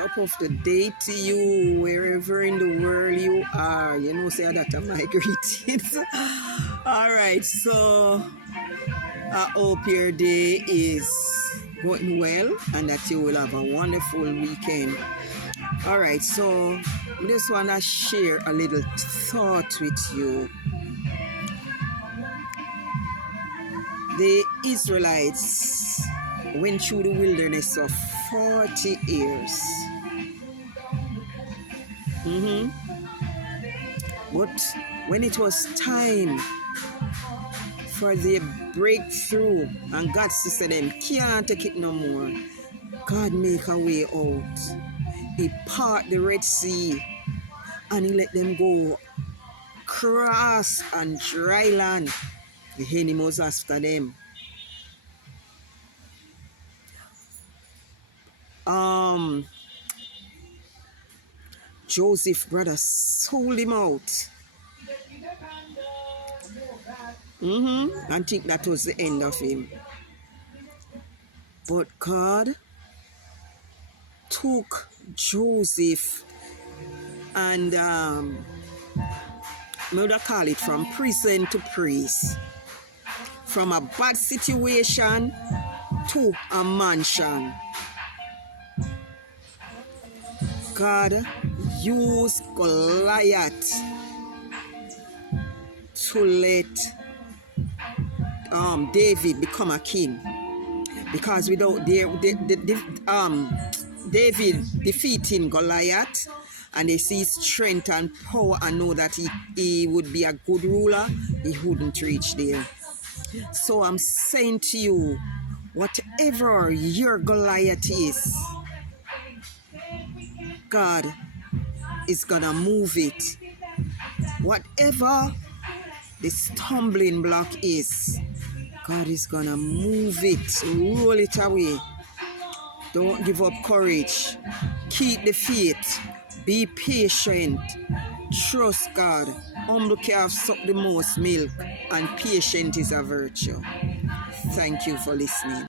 top of the day to you, wherever in the world you are. You know, say that are my greetings. All right, so I hope your day is going well and that you will have a wonderful weekend. All right, so I just want to share a little thought with you. The Israelites went through the wilderness of 40 years. But when it was time for their breakthrough and God said them can't take it no more, God make a way out. He part the Red Sea and he let them go cross and dry land. The enemy was after them. Joseph's brother sold him out. And think that was the end of him. But God took Joseph and I would call it from prison to praise, from a bad situation to a mansion. God used Goliath to let David become a king, because without David defeating Goliath and they see strength and power and know that he would be a good ruler, he wouldn't reach there. So I'm saying to you, whatever your Goliath is, God is gonna move it. Whatever the stumbling block is, God is gonna move it, roll it away. Don't give up courage. Keep the faith. Be patient. Trust God. Humble calf suck the most milk, and patience is a virtue. Thank you for listening.